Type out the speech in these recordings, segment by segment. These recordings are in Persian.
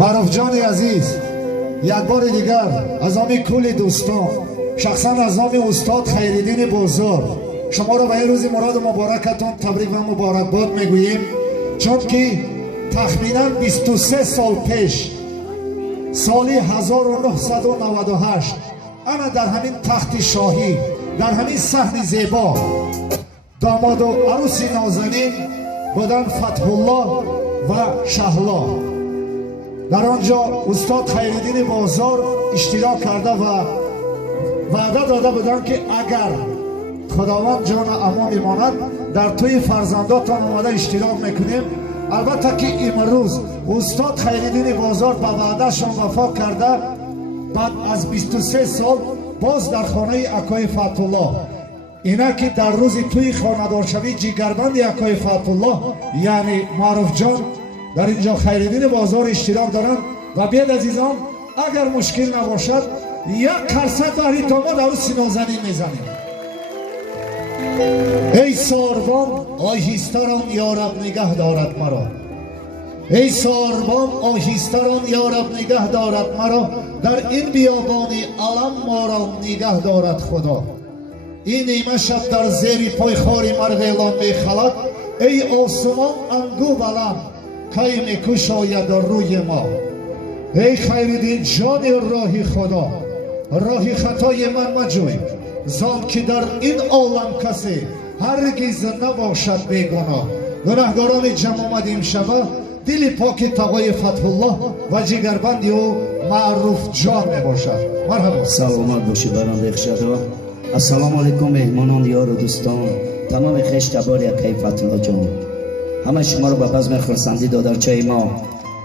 маруфҷони азиз, як бори дигар аз номи кули дӯстон, шахсан аз номи устод Хайриддини Бозор шуморо ба ин рӯзи муроду муборакатон табрик ва муборакбод мегӯем, чунки тахминан 23 сол пеш, соли 1998 ана дар ҳамин тахти шоҳӣ, дар ҳамин саҳни зебо домоду арӯси нозанин буданд Фатҳуллоро ва Шаҳло. дар он ҷо устод Хайриддини Бозор иштирок карда ва ваъда дода буданд ки агар худованд ҷона амон мемонад дар тӯи фарзандотон омада иштирок мекунем. албатта ки имрӯз устод Хайриддини Бозор ба ваъдашон вафо карда баъд аз 23 сол боз дар хонаи акои Фатҳулло, ина ки дар рӯзи тӯи хонадоршавӣ ҷигарбанди акои Фатҳулло яъни маъруфҷон дар ин ҷо Хайриддини Бозор иштирок доранд. ва биед азизон, агар мушкил набошад як қарсак баҳри домод арӯси нозанин мезанем. ای ساربان آهیستران یارب نگه دارد مرا، ای ساربان آهیستران یارب نگه دارد مرا، در این بیابانی علم ما را نگه دارد خدا. این نیمه شب در زیر پای خاری مرغ اعلان میخلد، ای آسمان انگو بلند کی میکشاید روی ما. ای خیرالدین جان راهی خدا، راهی خطای من مجوی، زان که در این عالم کسی هرگز نباشد بیگناه. گناهکاران جمع آمدیم شبه دل پاک تقای فتحالله و جگربندی او معروف جان می باشد. مرحبا. سلامت باشی برنده خشدوا. السلام علیکم مهمانان یار و دوستان، تمام خشتبار یکی فتحالله جان، همه شما رو به بزم خرسندی دادر چای ما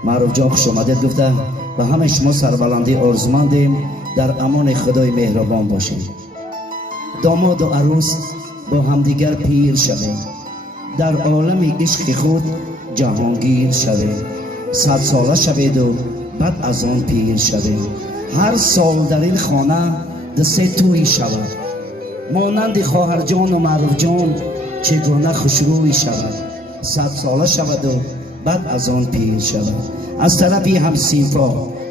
معروف جان خوش آمدید گفته و همه شما سربلندی آرزومندیم در امان خدای مهربان باشیم. داماد و عروس با همدیگر پیر شویم، در عالم عشق خود جهانگیر شویم، 100 ساله شوید و بعد از آن پیر شویم. هر سال در این خانه دسته تویی شود، مانند خواهر جان و معروف جان چگونه خوشروی شود، 100 ساله شود و بعد از آن پیر شود. از طرفی هم سینفا،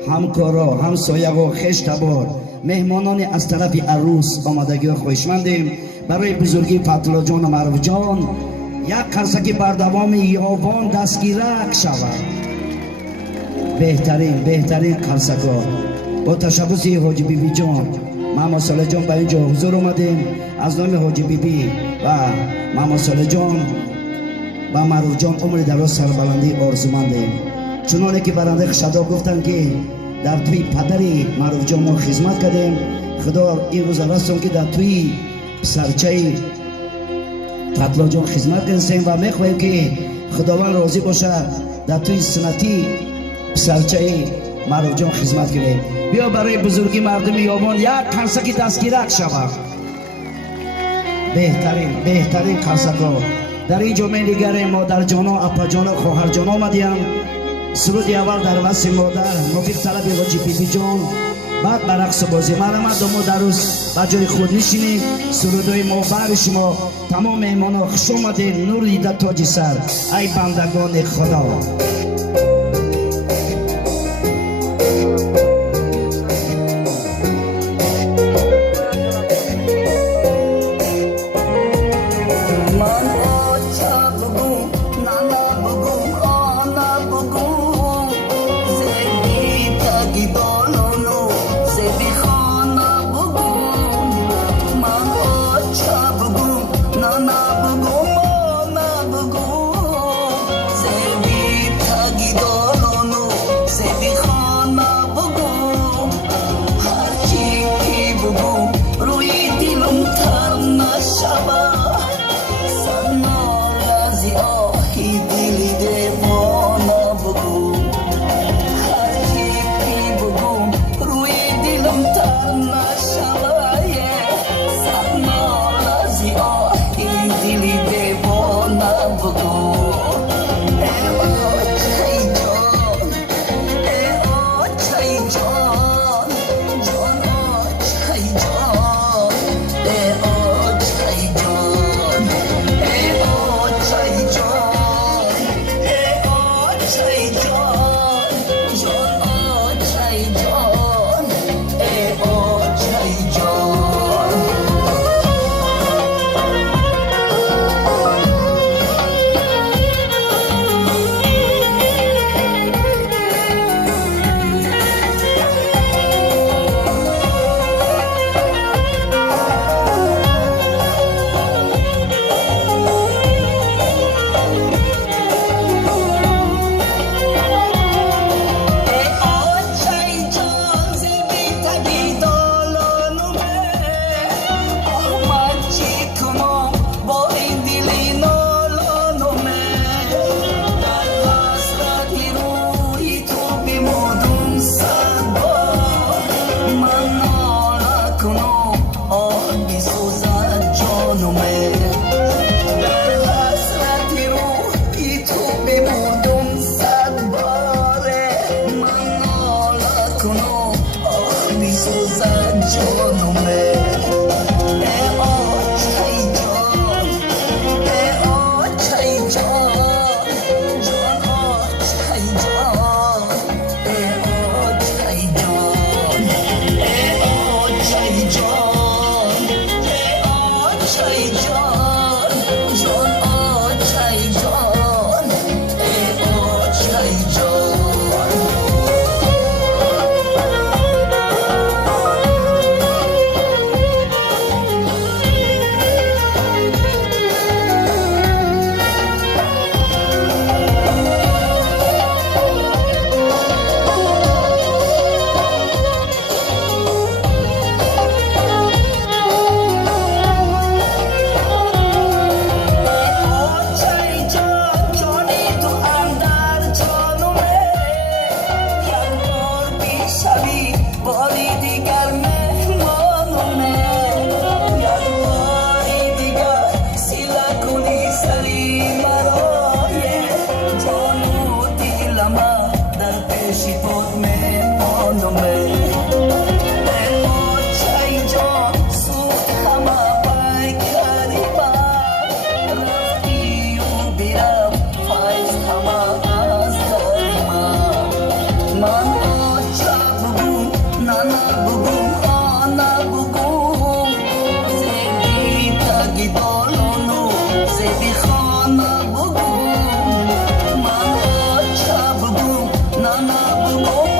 همکارا، همسایه و خشتبار، مهمانان از طرف عروس آمدگی و خوشمندیم. برای بزرگی فتحالله جان و معروف جان یک قرصکی بردوام یاوان دستگیرک شود. بهترین قرصکا با تشبوس حاجی بیبی جان ماما صالح جان به اینجا حضور آمدیم. از نام حاجی بیبی و ماما صالح جان و معروف جان عمر دراز سربلندی آرزومندیم. چنانه که برنده خشدا گفتن که در توی پدری معروف جان ما خدمت کردیم. خدا این روز راستم که در توی سرچه فتحالله جان خدمت کردیم و میخواهیم که خداوند راضی باشد در توی سنتی سرچه معروف جان خدمت کنیم. بیا برای بزرگی مردم یابان یک قرصکی دستگیرک شود. بهترین قرصکا در این جمعه دیگر مادر جان و اپا جان و خواهر جان آمدیم. سرودی اول در وصف مادر موفق طلب حاجی بیبی جان، بعد برقص بازی مرمت و ما در روز با جای خود نشینیم. سرودای موفر شما تمام مهمان ها خوش آمدین. نور دیده تاج سر ای بندگان خدا. کنم آخ میسوزد جانمه ای آچای جان ای آچای جان جان آچای جان ای آچای جان ای آچای جان ای آچای جان جان آچای جان ای آچای جان Nana,